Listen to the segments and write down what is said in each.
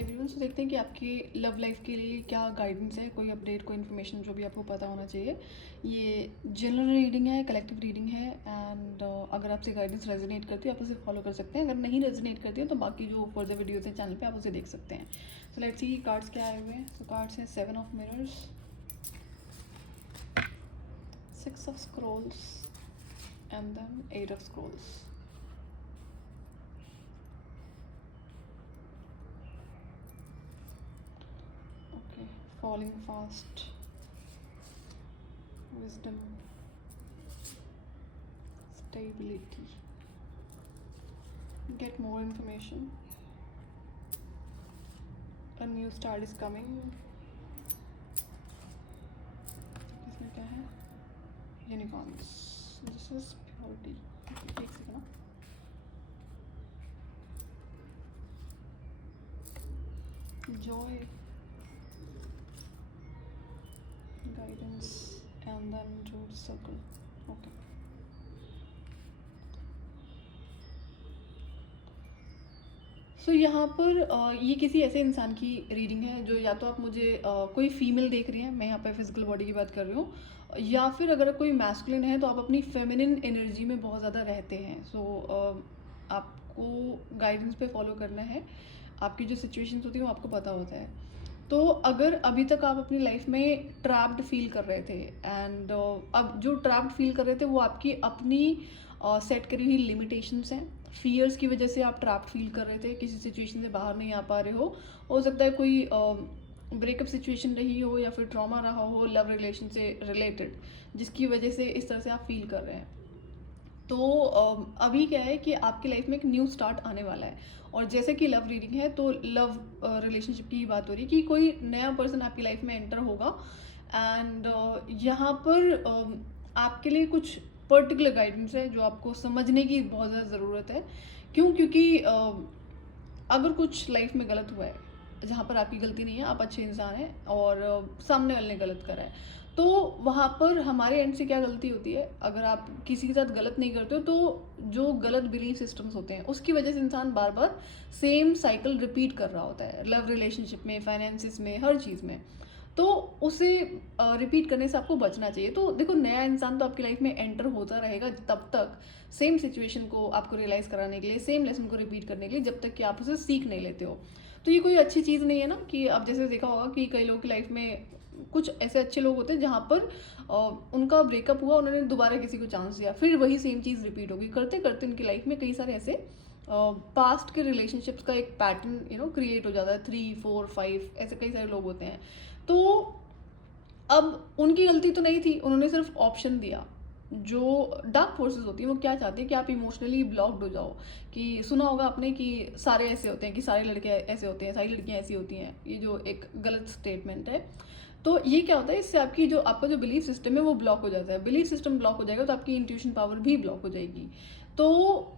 Everyone. सो देखते हैं कि आपकी लव लाइफ के लिए क्या गाइडेंस है, कोई अपडेट, कोई इन्फॉर्मेशन जो भी आपको पता होना चाहिए। ये जनरल रीडिंग है, कलेक्टिव रीडिंग है एंड अगर आपसे गाइडेंस रेजोनेट करती है आप उसे फॉलो कर सकते हैं। अगर नहीं रेजोनेट करती है तो बाकी जो फर्दर वीडियोस हैं चैनल पे आप उसे देख सकते हैं। सो लेट्स सी कार्ड्स क्या आए हुए हैं। सो कार्ड्स हैं 7 of mirrors, 6 of scrolls and then 8 of scrolls. Falling fast, wisdom, stability, get more information, a new start is coming। इसमें क्या है? Unicorns, this is purity। एक सेकंड ना, joy, guidance and then root circle। okay, सो यहाँ पर ये किसी ऐसे इंसान की रीडिंग है जो या तो आप मुझे कोई फीमेल देख रही हैं, मैं यहाँ पे फिजिकल बॉडी की बात कर रही हूँ, या फिर अगर कोई मैस्कुलिन है तो आप अपनी फेमिनिन एनर्जी में बहुत ज़्यादा रहते हैं। सो आपको गाइडेंस पे फॉलो करना है। आपकी जो सिचुएशंस होती है वो आपको पता होता है। तो अगर अभी तक आप अपनी लाइफ में ट्रैप्ड फील कर रहे थे एंड अब जो ट्रैप्ड फील कर रहे थे वो आपकी अपनी सेट करी हुई लिमिटेशंस हैं, फियर्स की वजह से आप ट्रैप्ड फील कर रहे थे, किसी सिचुएशन से बाहर नहीं आ पा रहे हो सकता है कोई ब्रेकअप सिचुएशन रही हो या फिर ट्रॉमा रहा हो लव रिलेशन से रिलेटेड, जिसकी वजह से इस तरह से आप फील कर रहे हैं। तो अभी क्या है कि आपकी लाइफ में एक न्यू स्टार्ट आने वाला है, और जैसे कि लव रीडिंग है तो लव रिलेशनशिप की बात हो रही है कि कोई नया पर्सन आपकी लाइफ में एंटर होगा एंड यहाँ पर आपके लिए कुछ पर्टिकुलर गाइडेंस है जो आपको समझने की बहुत ज़्यादा ज़रूरत है। क्यों? क्योंकि अगर कुछ लाइफ में गलत हुआ है जहाँ पर आपकी गलती नहीं है, आप अच्छे इंसान हैं और सामने वाले ने गलत करा है, तो वहाँ पर हमारे एंड से क्या गलती होती है, अगर आप किसी के साथ गलत नहीं करते हो तो जो गलत बिलीफ सिस्टम्स होते हैं उसकी वजह से इंसान बार बार सेम साइकिल रिपीट कर रहा होता है, लव रिलेशनशिप में, फाइनेंसिस में, हर चीज़ में। तो उसे रिपीट करने से आपको बचना चाहिए। तो देखो, नया इंसान तो आपकी लाइफ में एंटर होता रहेगा तब तक, सेम सिचुएशन को आपको रियलाइज़ कराने के लिए, सेम लेसन को रिपीट करने के लिए, जब तक कि आप उसे सीख नहीं लेते हो। तो ये कोई अच्छी चीज़ नहीं है ना, कि अब जैसे देखा होगा कि कई लोगों की लाइफ में कुछ ऐसे अच्छे लोग होते हैं जहाँ पर उनका ब्रेकअप हुआ, उन्होंने दोबारा किसी को चांस दिया, फिर वही सेम चीज़ रिपीट होगी, करते करते उनकी लाइफ में कई सारे ऐसे पास्ट के रिलेशनशिप्स का एक पैटर्न क्रिएट हो जाता है। 3, 4, 5 ऐसे कई सारे लोग होते हैं। तो अब उनकी गलती तो नहीं थी, उन्होंने सिर्फ ऑप्शन दिया। जो डार्क फोर्सेस होती हैं वो क्या चाहती है कि आप इमोशनली ब्लॉक्ड हो जाओ। कि सुना होगा आपने कि सारे ऐसे होते हैं, कि सारे लड़के ऐसे होते हैं, सारी लड़कियां ऐसी होती हैं, ये जो एक गलत स्टेटमेंट है। तो ये क्या होता है, इससे आपका जो बिलीफ सिस्टम है वो ब्लॉक हो जाता है। बिलीफ सिस्टम ब्लॉक हो जाएगा तो आपकी इंट्यूशन पावर भी ब्लॉक हो जाएगी। तो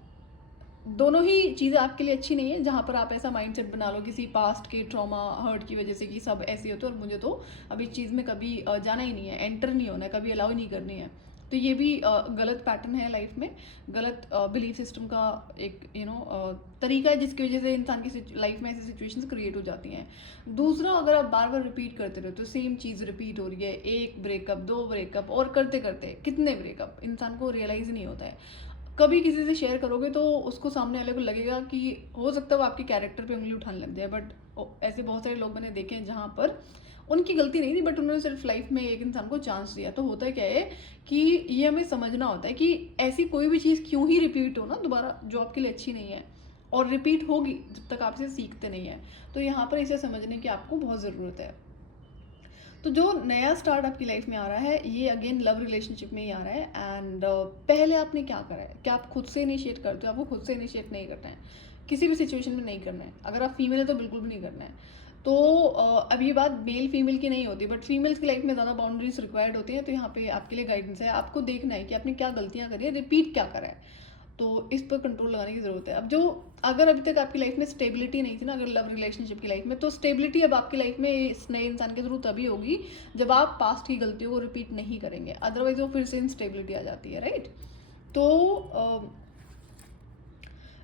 दोनों ही चीज़ें आपके लिए अच्छी नहीं है, जहाँ पर आप ऐसा माइंडसेट बना लो किसी पास्ट के ट्रॉमा हर्ट की वजह से कि सब ऐसे होते हैं और मुझे तो अभी चीज़ में कभी जाना ही नहीं है, एंटर नहीं होना है, कभी अलाउ नहीं करनी है। तो ये भी गलत पैटर्न है लाइफ में, गलत बिलीफ सिस्टम का एक तरीका है, जिसकी वजह से इंसान की लाइफ में ऐसी सिचुएशंस क्रिएट हो जाती हैं। दूसरा, अगर आप बार बार रिपीट करते रहते हो, सेम चीज़ रिपीट हो रही है, एक ब्रेकअप, 2 ब्रेकअप, और करते करते कितने ब्रेकअप, इंसान को रियलाइज़ नहीं होता है। कभी किसी से शेयर करोगे तो उसको सामने वाले को लगेगा कि हो सकता है वो आपके कैरेक्टर पे उंगली उठाने लग जाए, बट ऐसे बहुत सारे लोग मैंने देखे हैं जहाँ पर उनकी गलती नहीं थी, बट उन्होंने सिर्फ लाइफ में एक इंसान को चांस दिया। तो होता है क्या है कि ये हमें समझना होता है कि ऐसी कोई भी चीज़ क्यों ही रिपीट हो ना दोबारा, जो आपके लिए अच्छी नहीं है, और रिपीट होगी जब तक आप इसे सीखते नहीं हैं। तो यहाँ पर इसे समझने की आपको बहुत ज़रूरत है। तो जो नया स्टार्ट आपकी लाइफ में आ रहा है, ये अगेन लव रिलेशनशिप में ही आ रहा है एंड पहले आपने क्या करा है, क्या आप खुद से इनिशिएट करते हो? आपको खुद से इनिशिएट नहीं करना है, किसी भी सिचुएशन में नहीं करना है। अगर आप फीमेल है तो बिल्कुल भी नहीं करना है। तो अब ये बात मेल फीमेल की नहीं होती, बट फीमेल्स की लाइफ में ज़्यादा बाउंड्रीज रिक्वायर्ड होती हैं। तो यहाँ पे आपके लिए गाइडेंस है, आपको देखना है कि आपने क्या गलतियाँ करी है, रिपीट क्या करा है, तो इस पर कंट्रोल लगाने की ज़रूरत है। अगर अभी तक आपकी लाइफ में स्टेबिलिटी नहीं थी ना, अगर लव रिलेशनशिप की लाइफ में, तो स्टेबिलिटी अब आपकी लाइफ में इस नए इंसान के थ्रू तभी होगी जब आप पास्ट की गलतियों को रिपीट नहीं करेंगे, अदरवाइज वो फिर से इंस्टेबिलिटी आ जाती है, राइट? तो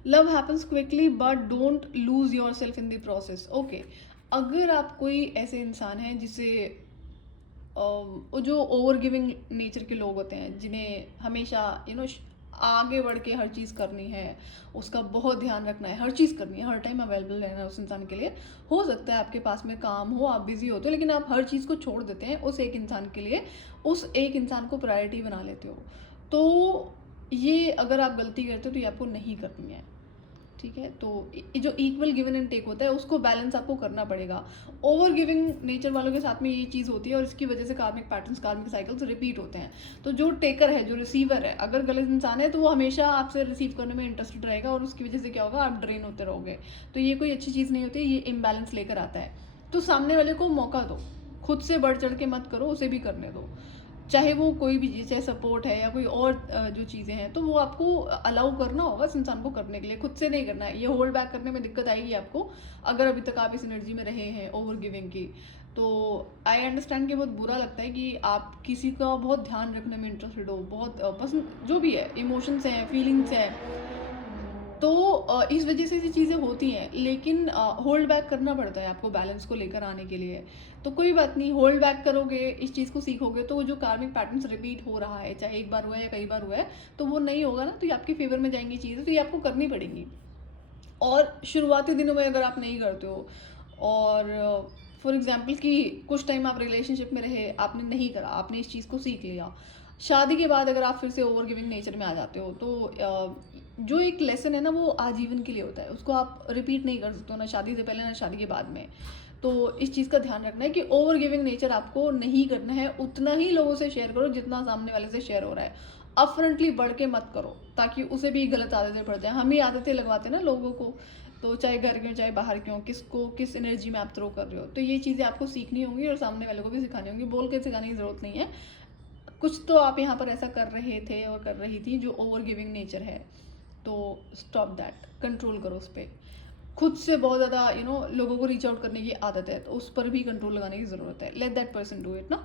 love happens quickly but don't lose your self in the process. Okay, अगर आप कोई ऐसे इंसान हैं जिसे वो जो ओवर गिविंग नेचर के लोग होते हैं, जिन्हें हमेशा आगे बढ़ के हर चीज़ करनी है, उसका बहुत ध्यान रखना है, हर चीज़ करनी है, हर टाइम अवेलेबल रहना है उस इंसान के लिए। हो सकता है आपके पास में काम हो, आप बिजी होते हो, लेकिन आप हर चीज़ को छोड़ देते हैं उस एक इंसान के लिए, उस एक इंसान को प्रायोरिटी बना लेते हो। तो ये अगर आप गलती करते हो तो ये आपको नहीं करनी है, ठीक है। तो जो इक्वल गिवन एंड टेक होता है उसको बैलेंस आपको करना पड़ेगा। ओवर गिविंग नेचर वालों के साथ में ये चीज़ होती है और इसकी वजह से कार्मिक पैटर्न्स, कार्मिक साइकिल्स रिपीट होते हैं। तो जो टेकर है, जो रिसीवर है, अगर गलत इंसान है तो वो हमेशा आपसे रिसीव करने में इंटरेस्टेड रहेगा और उसकी वजह से क्या होगा, आप ड्रेन होते रहोगे। तो ये कोई अच्छी चीज़ नहीं होती, ये इम्बैलेंस लेकर आता है। तो सामने वाले को मौका दो, खुद से बढ़ चढ़ के मत करो, उसे भी करने दो। चाहे वो कोई भी चीज़, चाहे सपोर्ट है या कोई और जो चीज़ें हैं, तो वो आपको अलाउ करना होगा इस इंसान को करने के लिए, खुद से नहीं करना है। ये होल्ड बैक करने में दिक्कत आएगी आपको अगर अभी तक आप इस एनर्जी में रहे हैं ओवर गिविंग की। तो आई अंडरस्टैंड कि बहुत बुरा लगता है कि आप किसी का बहुत ध्यान रखने में इंटरेस्टेड हो, बहुत पसंद, जो भी है, इमोशंस हैं, फीलिंग्स हैं, तो इस वजह से ऐसी चीज़ें होती हैं। लेकिन होल्ड बैक करना पड़ता है आपको बैलेंस को लेकर आने के लिए। तो कोई बात नहीं, होल्ड बैक करोगे, इस चीज़ को सीखोगे, तो जो कार्मिक पैटर्न्स रिपीट हो रहा है, चाहे एक बार हुआ है या कई बार हुआ है, तो वो नहीं होगा ना, तो ये आपके फेवर में जाएंगी चीज़ें, तो ये आपको करनी पड़ेंगी। और शुरुआती दिनों में अगर आप नहीं करते हो, और फॉर एग्जांपल कि कुछ टाइम आप रिलेशनशिप में रहे, आपने नहीं करा, आपने इस चीज़ को सीख लिया, शादी के बाद अगर आप फिर से ओवर गिविंग नेचर में आ जाते हो, तो जो एक लेसन है ना, वो आजीवन के लिए होता है, उसको आप रिपीट नहीं कर सकते हो, ना शादी से पहले ना शादी के बाद में। तो इस चीज़ का ध्यान रखना है कि ओवर गिविंग नेचर आपको नहीं करना है। उतना ही लोगों से शेयर करो जितना सामने वाले से शेयर हो रहा है। अपफ्रंटली बढ़ के मत करो, ताकि उसे भी गलत आदतें पड़ जाए। हम ही आदतें लगवाते हैं ना लोगों को, तो चाहे घर के हो चाहे बाहर के हो, किसको किस एनर्जी में आप थ्रो कर रहे हो। तो ये चीज़ें आपको सीखनी होंगी और सामने वाले को भी सिखानी होंगी। बोल के सिखाने की ज़रूरत नहीं है। कुछ तो आप यहाँ पर ऐसा कर रहे थे और कर रही थी जो ओवर गिविंग नेचर है, तो स्टॉप दैट, कंट्रोल करो उस पर। खुद से बहुत ज़्यादा लोगों को रीच आउट करने की आदत है, तो उस पर भी कंट्रोल लगाने की ज़रूरत है। Let that person do it ना।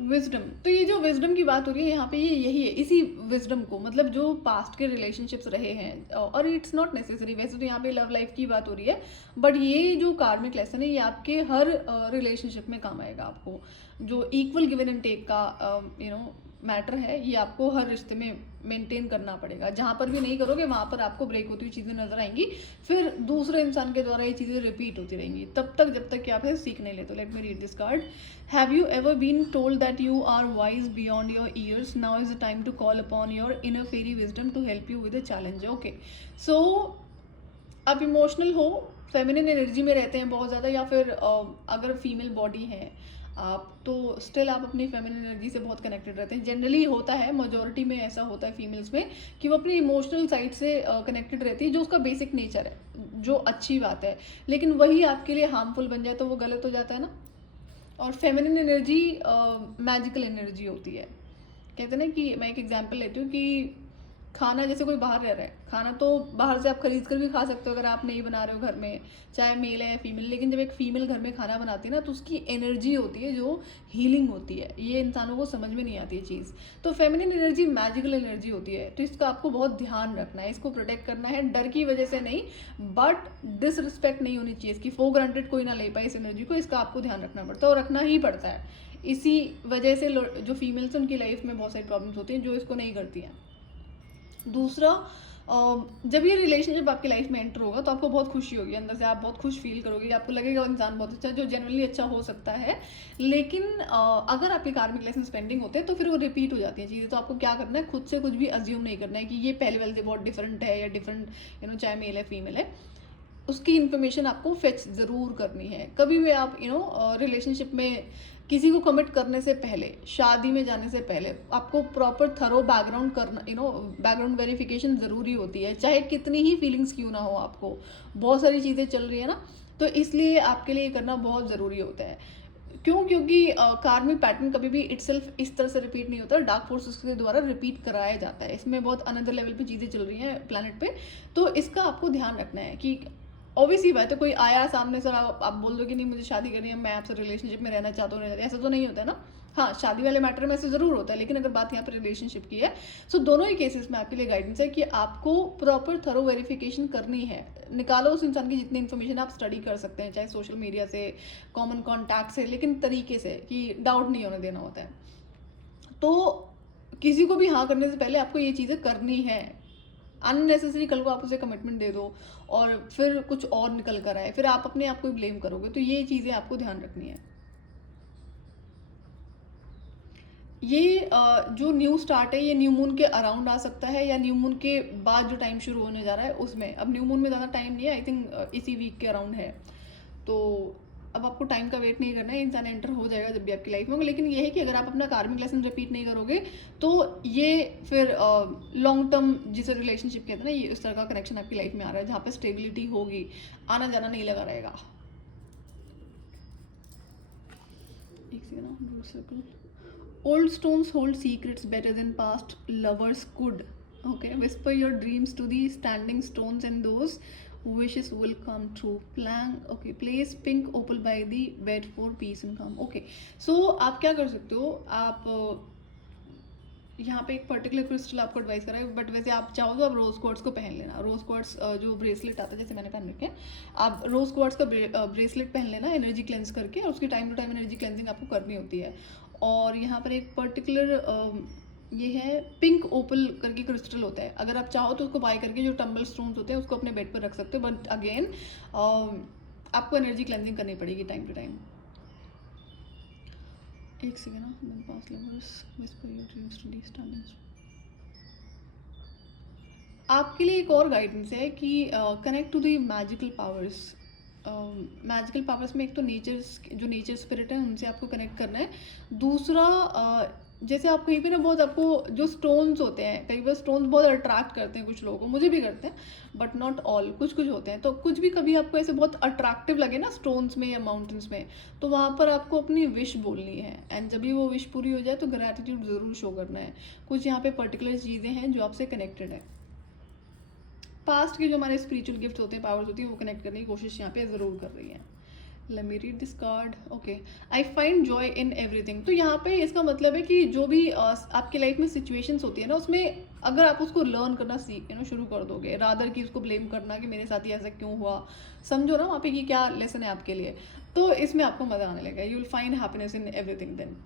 विजडम, तो ये जो विजडम की बात हो रही है यहाँ पे, ये यही है, इसी विजडम को, मतलब जो पास्ट के रिलेशनशिप्स रहे हैं, और इट्स नॉट नेसेसरी, वैसे तो यहाँ पे लव लाइफ की बात हो रही है, बट ये जो कार्मिक लेसन है ये आपके हर रिलेशनशिप में काम आएगा। आपको जो इक्वल गिवन एंड टेक का मैटर है, ये आपको हर रिश्ते में मेंटेन करना पड़ेगा। जहाँ पर भी नहीं करोगे वहाँ पर आपको ब्रेक होती हुई चीज़ें नजर आएंगी, फिर दूसरे इंसान के द्वारा ये चीज़ें रिपीट होती रहेंगी, तब तक जब तक कि आप सीख नहीं लेते। Let me read this card. Have you ever been told that you are wise beyond your years? Now is the time to call upon your inner fairy wisdom to help you with a challenge. Okay, so आप emotional हो, feminine energy में रहते हैं बहुत ज़्यादा, या फिर अगर फीमेल बॉडी है आप, तो स्टिल आप अपनी फेमिनिन एनर्जी से बहुत कनेक्टेड रहते हैं। जनरली होता है, मेजॉरिटी में ऐसा होता है फीमेल्स में, कि वो अपनी इमोशनल साइड से कनेक्टेड रहती है, जो उसका बेसिक नेचर है, जो अच्छी बात है। लेकिन वही आपके लिए हार्मफुल बन जाए तो वो गलत हो जाता है ना। और फेमिनिन एनर्जी मैजिकल एनर्जी होती है। कहते हैं ना कि, मैं एक एग्जांपल लेती हूँ कि खाना, जैसे कोई बाहर रह रहा है, खाना तो बाहर से आप खरीद कर भी खा सकते हो अगर आप नहीं बना रहे हो घर में, चाहे मेल है या फीमेल। लेकिन जब एक फीमेल घर में खाना बनाती है ना, तो उसकी एनर्जी होती है जो हीलिंग होती है। ये इंसानों को समझ में नहीं आती है चीज़। तो फेमिनिन एनर्जी मैजिकल एनर्जी होती है, तो इसका आपको बहुत ध्यान रखना है, इसको प्रोटेक्ट करना है, डर की वजह से नहीं, बट डिसरिस्पेक्ट नहीं होनी चाहिए इसकी, फॉर ग्रांटेड कोई ना ले पाए इस एनर्जी को, इसका आपको ध्यान रखना पड़ता है और रखना ही पड़ता है। इसी वजह से जो फीमेल्स उनकी लाइफ में बहुत सारी प्रॉब्लम्स होती हैं जो इसको नहीं करती हैं। दूसरा, जब ये रिलेशनशिप आपकी लाइफ में एंटर होगा तो आपको बहुत खुशी होगी, अंदर से आप बहुत खुश फील करोगे, आपको लगेगा इंसान बहुत अच्छा है, जो जनरली अच्छा हो सकता है। लेकिन अगर आपके कार्मिक लेसन पेंडिंग होते हैं तो फिर वो रिपीट हो जाती हैं चीज़ें। तो आपको क्या करना है, खुद से कुछ भी अज्यूम नहीं करना है कि ये पहले वाले से बहुत डिफरेंट है या डिफरेंट चाहे मेल है फीमेल है। उसकी इन्फॉर्मेशन आपको फेच ज़रूर करनी है। कभी भी आप रिलेशनशिप में किसी को कमिट करने से पहले, शादी में जाने से पहले, आपको प्रॉपर थरो बैकग्राउंड करना, बैकग्राउंड वेरिफिकेशन ज़रूरी होती है, चाहे कितनी ही फीलिंग्स क्यों ना हो आपको। बहुत सारी चीज़ें चल रही है ना, तो इसलिए आपके लिए करना बहुत ज़रूरी होता है। क्यों? क्योंकि कार्मिक पैटर्न कभी भी इटसेल्फ इस तरह से रिपीट नहीं होता, डार्क फोर्सेस के द्वारा रिपीट कराया जाता है। इसमें बहुत अनदर लेवल पे चीज़ें चल रही हैं प्लैनेट पे, तो इसका आपको ध्यान रखना है कि ऑब्वियस ही बात है, कोई आया सामने से, आप बोल दो कि नहीं मुझे शादी करनी है, मैं आपसे रिलेशनशिप में रहना चाहता हूँ, ऐसा तो नहीं होता है ना। हाँ, शादी वाले मैटर में ऐसे ज़रूर होता है, लेकिन अगर बात यहाँ पर रिलेशनशिप की है, सो दोनों ही केसेस में आपके लिए गाइडेंस है कि आपको प्रॉपर थरो वेरिफिकेशन करनी है। निकालो उस इंसान की जितनी इन्फॉर्मेशन आप स्टडी कर सकते हैं, चाहे सोशल मीडिया से, कॉमन कॉन्टैक्ट से, लेकिन तरीके से कि डाउट नहीं होने देना होता है। तो किसी को भी हाँ करने से पहले आपको ये चीज़ें करनी है। अननेसेसरी कल को आप उसे कमिटमेंट दे दो और फिर कुछ और निकल कर आए, फिर आप अपने आप को ही ब्लेम करोगे। तो ये चीज़ें आपको ध्यान रखनी है। ये जो न्यू स्टार्ट है, ये न्यू मून के अराउंड आ सकता है या न्यू मून के बाद जो टाइम शुरू होने जा रहा है उसमें। अब न्यू मून में ज़्यादा टाइम नहीं है, आई थिंक इसी वीक के अराउंड है। तो अब आपको टाइम का वेट नहीं करना है, इंसान एंटर हो जाएगा जब भी आपकी लाइफ में होगा। लेकिन ये है कि अगर आप अपना कार्मिक लेसन रिपीट नहीं करोगे तो ये फिर लॉन्ग टर्म जिसे रिलेशनशिप कहते हैं ना, ये इस तरह का कनेक्शन आपकी लाइफ में आ रहा है जहाँ पे स्टेबिलिटी होगी, आना जाना नहीं लगा रहेगा। एक सेकंड ना, circle. Old stones hold secrets better than past lovers could. Okay, whisper your dreams to the standing stones, and those wishes will come true. Okay, place pink opal by the bed for peace and calm. Okay, so आप क्या कर सकते हो, आप यहाँ पे एक particular crystal आपको एडवाइस करा है, बट वैसे आप चाहो तो आप रोज क्वार्ट्ज को पहन लेना। रोज क्वार्ट्ज जो ब्रेसलेट आता है, जैसे मैंने पहन रखे हैं, आप रोज क्वार्ट्ज का ब्रेसलेट पहन लेना एनर्जी क्लेंस करके, और उसकी time to time energy cleansing आपको करनी होती है। और यहाँ पर एक पर्टिकुलर ये है पिंक ओपल करके क्रिस्टल होता है, अगर आप चाहो तो उसको बाय करके जो टम्बल स्टोन्स होते हैं उसको अपने बेड पर रख सकते हो, बट अगेन आपको एनर्जी क्लेंजिंग करनी पड़ेगी टाइम टू टाइम। एक सेकेंड ना, pass lovers whisper your dreams to the standing. आपके लिए एक और गाइडेंस है कि connect to the magical powers. Magical powers में एक तो नेचर स्पिरिट है, उनसे आपको कनेक्ट करना है। दूसरा जैसे आप कहीं पे ना, बहुत आपको जो स्टोन्स होते हैं, कई बार स्टोन्स बहुत अट्रैक्ट करते हैं कुछ लोगों को, मुझे भी करते हैं, बट नॉट ऑल, कुछ कुछ होते हैं। तो कुछ भी कभी आपको ऐसे बहुत अट्रैक्टिव लगे ना स्टोन्स में या माउंटेन्स में, तो वहाँ पर आपको अपनी विश बोलनी है, एंड जब भी वो विश पूरी हो जाए तो ग्रैटिट्यूड ज़रूर शो करना है। कुछ यहाँ पे पर्टिकुलर चीज़ें हैं जो आपसे कनेक्टेड है। पास्ट के जो हमारे स्पिरिचुअल गिफ्ट होते हैं, पावर्स होती है, वो कनेक्ट करने की कोशिश यहाँ पे ज़रूर कर रही है। Let me read this card. Okay, I find joy in everything. तो यहाँ पे इसका मतलब है कि जो भी आपकी लाइफ में सिचुएशंस होती है ना, उसमें अगर आप उसको लर्न करना शुरू कर दोगे, रादर कि उसको ब्लेम करना कि मेरे साथ ही ऐसा क्यों हुआ, समझो ना वहाँ पे कि क्या लेसन है आपके लिए, तो इसमें आपको मज़ा आने लगेगा। You will find happiness in everything then.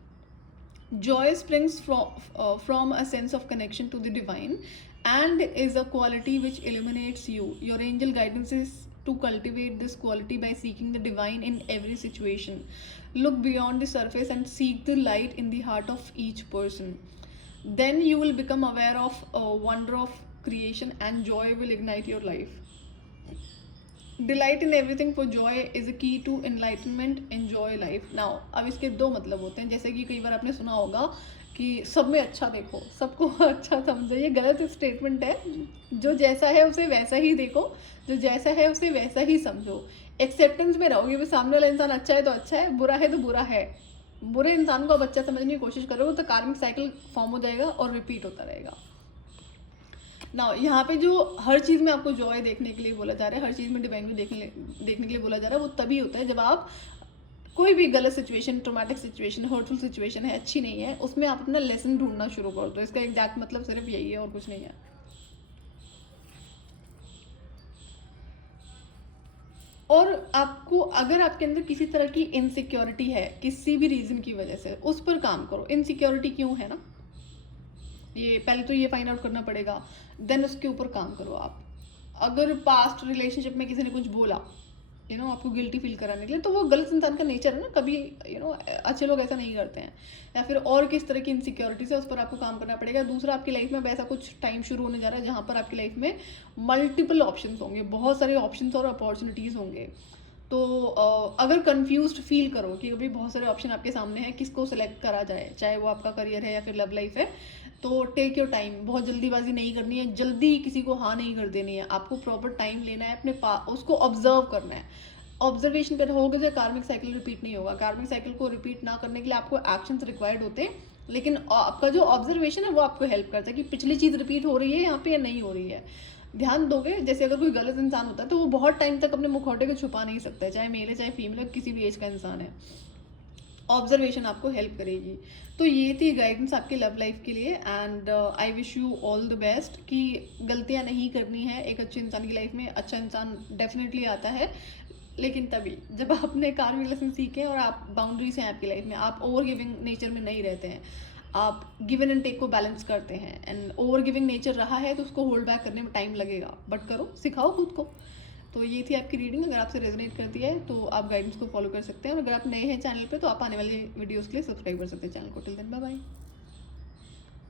Joy springs from a sense of connection to the divine and is a quality which illuminates you. Your angel guidance is to cultivate this quality by seeking the divine in every situation. Look beyond the surface and seek the light in the heart of each person. Then you will become aware of wonder of creation and joy will ignite your life. Delight in everything for joy is a key to enlightenment enjoy life. Now अब इसके दो मतलब होते हैं, जैसे कि कई बार आपने सुना होगा कि सब में अच्छा देखो, सबको अच्छा समझो। ये गलत स्टेटमेंट है। जो जैसा है उसे वैसा ही देखो, जो जैसा है उसे वैसा ही समझो। एक्सेप्टेंस में रहोगे, भी सामने वाला इंसान अच्छा है तो अच्छा है, बुरा है तो बुरा है। बुरे इंसान को आप अच्छा समझने की कोशिश करोगे तो कार्मिक साइकिल फॉर्म हो जाएगा और रिपीट होता रहेगा। ना यहाँ पे जो हर चीज़ में आपको जॉय देखने के लिए बोला जा रहा है, हर चीज़ में डिवाइन में देखने के लिए बोला जा रहा है, वो तभी होता है जब आप कोई भी गलत situation, traumatic situation, hurtful situation है, अच्छी नहीं है, उसमें आप अपना लेसन ढूंढना शुरू कर दो। इसका एग्जैक्ट मतलब सिर्फ यही है और कुछ नहीं है। और आपको अगर आपके अंदर किसी तरह की इनसिक्योरिटी है किसी भी रीज़न की वजह से, उस पर काम करो। इनसिक्योरिटी क्यों है ना, ये पहले तो ये फाइंड आउट करना पड़ेगा, देन उसके ऊपर काम करो आप। अगर पास्ट रिलेशनशिप में किसी ने कुछ बोला आपको गिल्टी फील कराने के लिए, तो वो गलत इंसान का नेचर है ना, कभी अच्छे लोग ऐसा नहीं करते हैं। या फिर और किस तरह की इनसिक्योरिटीज है, उस पर आपको काम करना पड़ेगा। दूसरा, आपकी लाइफ में ऐसा कुछ टाइम शुरू होने जा रहा है जहाँ पर आपकी लाइफ में मल्टीपल ऑप्शंस होंगे, बहुत सारे ऑप्शंस और अपॉर्चुनिटीज़ होंगे। तो अगर कंफ्यूज्ड फील करो कि अभी बहुत सारे ऑप्शन आपके सामने हैं, किसको सिलेक्ट करा जाए, चाहे वो आपका करियर है या फिर लव लाइफ है, तो टेक योर टाइम। बहुत जल्दीबाजी नहीं करनी है, जल्दी किसी को हाँ नहीं कर देनी है। आपको प्रॉपर टाइम लेना है, अपने उसको ऑब्जर्व करना है। ऑब्जर्वेशन पर होगा तो कार्मिक साइकिल रिपीट नहीं होगा। कार्मिक साइकिल को रिपीट ना करने के लिए आपको एक्शंस रिक्वायर्ड होते हैं, लेकिन आपका जो ऑब्जर्वेशन है वो आपको हेल्प करता है कि पिछली चीज़ रिपीट हो रही है यहाँ पे या नहीं हो रही है। ध्यान दोगे, जैसे अगर कोई गलत इंसान होता है तो वो बहुत टाइम तक अपने मुखौटे को छुपा नहीं सकता है, चाहे मेल है चाहे फीमेल है, किसी भी एज का इंसान है। ऑब्जर्वेशन आपको हेल्प करेगी। तो ये थी गाइडेंस आपकी लव लाइफ के लिए, and I wish you all the best कि गलतियां नहीं करनी है। एक अच्छे इंसान की लाइफ में अच्छा इंसान डेफिनेटली आता है, लेकिन तभी जब आपने कार्मिक लेसन सीखे और आप बाउंड्रीज हैं आपकी लाइफ में, आप ओवर गिविंग नेचर में नहीं रहते हैं, आप गिवन एंड टेक को बैलेंस करते हैं। एंड ओवर गिविंग नेचर रहा है तो उसको होल्ड बैक करने में टाइम लगेगा, बट करो, सिखाओ खुद को। तो ये थी आपकी रीडिंग। अगर आपसे रेजोनेट करती है तो आप गाइडेंस को फॉलो कर सकते हैं, और अगर आप नए हैं चैनल पे तो आप आने वाली वीडियोस के लिए सब्सक्राइब कर सकते हैं चैनल को। Till then bye bye.